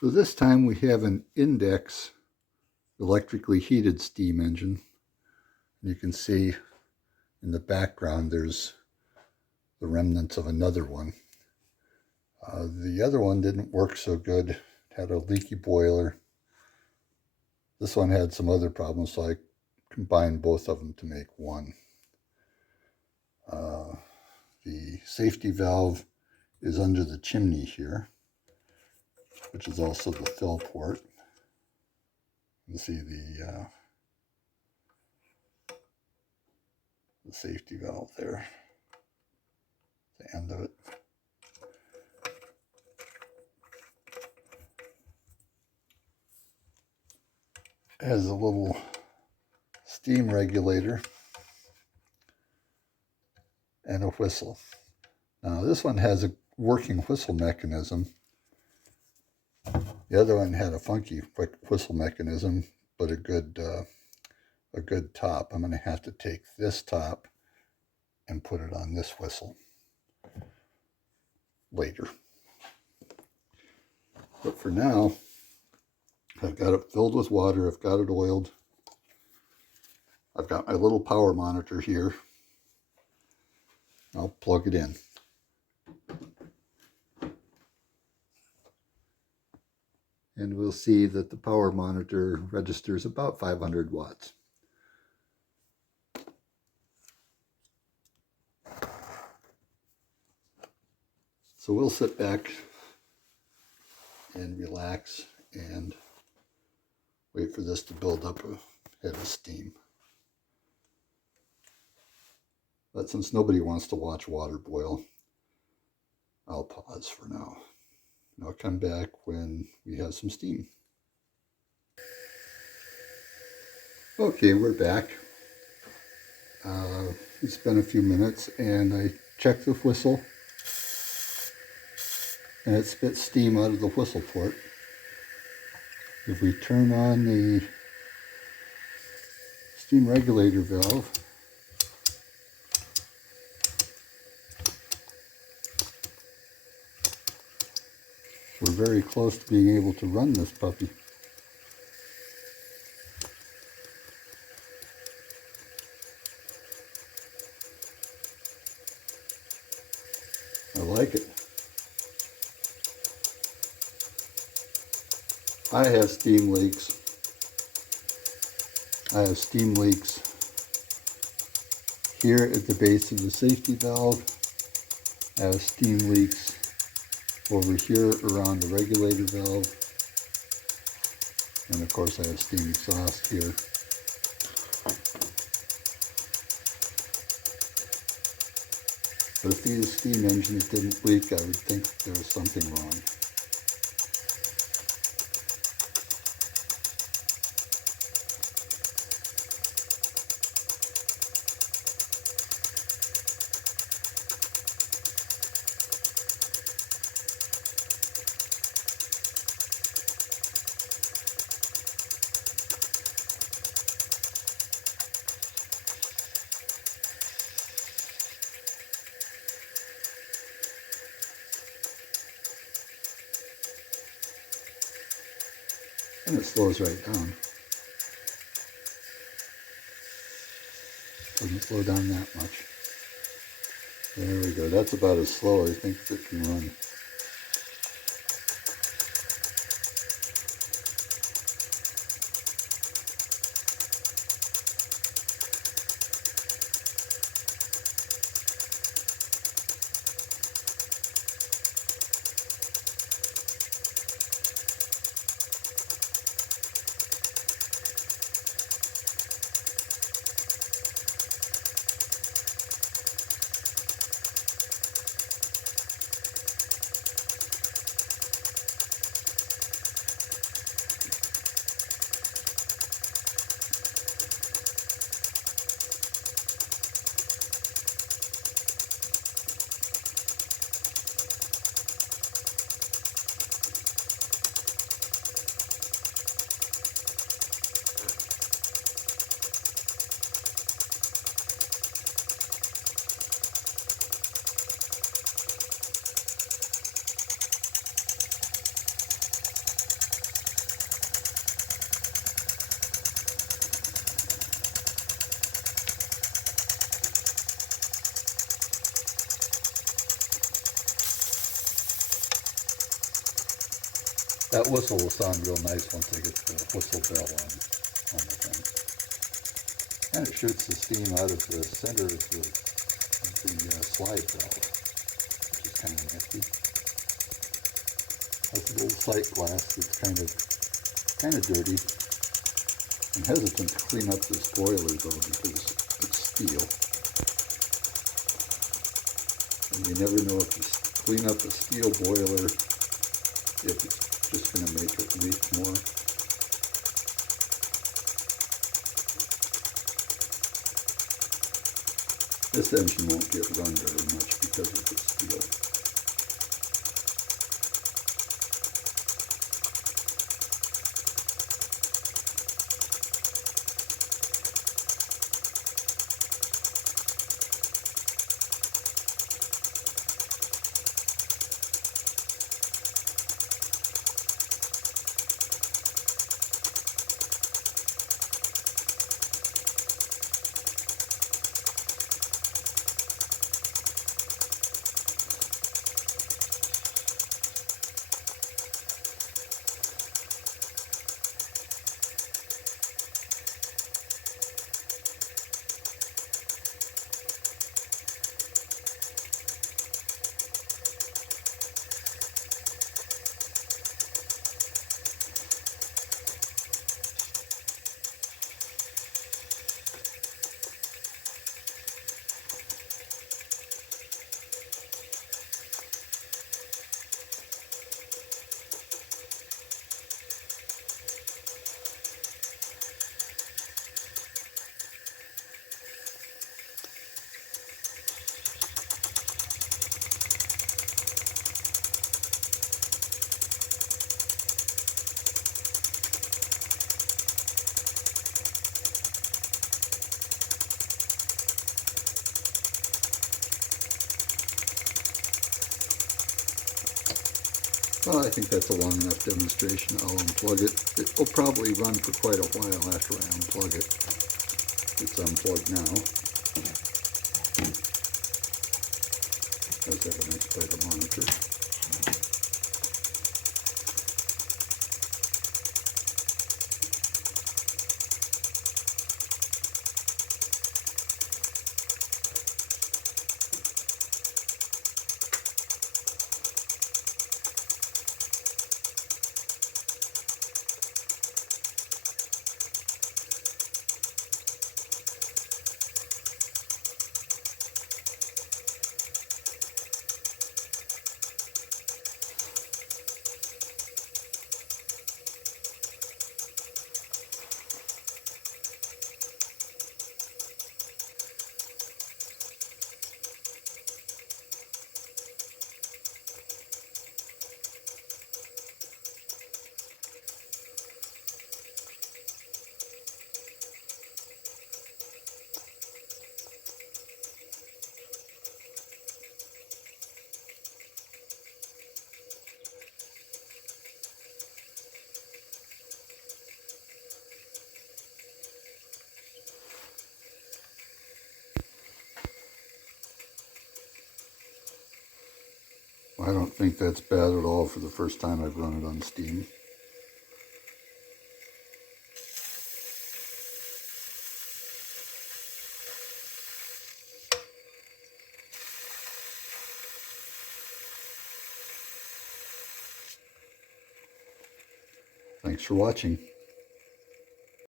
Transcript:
So this time we have an IND-X electrically heated steam engine. You can see in the background there's the remnants of another one. The other one didn't work so good. It had a leaky boiler. This one had some other problems, so I combined both of them to make one. The safety valve is under the chimney here, which is also the fill port. You can see the safety valve there, the end of it. It has a little steam regulator and a whistle. Now this one has a working whistle mechanism. The other one had a funky whistle mechanism, but a good top. I'm going to have to take this top and put it on this whistle later. But for now, I've got it filled with water. I've got it oiled. I've got my little power monitor here. I'll plug it in. And we'll see that the power monitor registers about 500 watts. So we'll sit back and relax and wait for this to build up a head of steam. But since nobody wants to watch water boil, I'll pause for now. And I'll come back when we have some steam. Okay, we're back. It's been a few minutes and I checked the whistle and it spits steam out of the whistle port. If we turn on the steam regulator valve, we're very close to being able to run this puppy. I like it. I have steam leaks. I have steam leaks here at the base of the safety valve. I have steam leaks over here around the regulator valve. And of course I have steam exhaust here. But if these steam engines didn't leak, I would think there was something wrong. And it slows right down. Doesn't slow down that much. There we go. That's about as slow as I think it can run. That whistle will sound real nice once I get the whistle bell on the thing. And it shoots the steam out of the center of the slide valve, which is kind of nifty. Has a little sight glass that's kind of dirty. I'm hesitant to clean up this boiler though because it's steel. And you never know if you clean up a steel boiler if it's just going to make it leak more. This engine won't get run very much because of the steel. Well, I think that's a long enough demonstration. I'll unplug it. It will probably run for quite a while after I unplug it. It's unplugged now. Does have a nice bright monitor. I don't think that's bad at all for the first time I've run it on steam. Thanks for watching.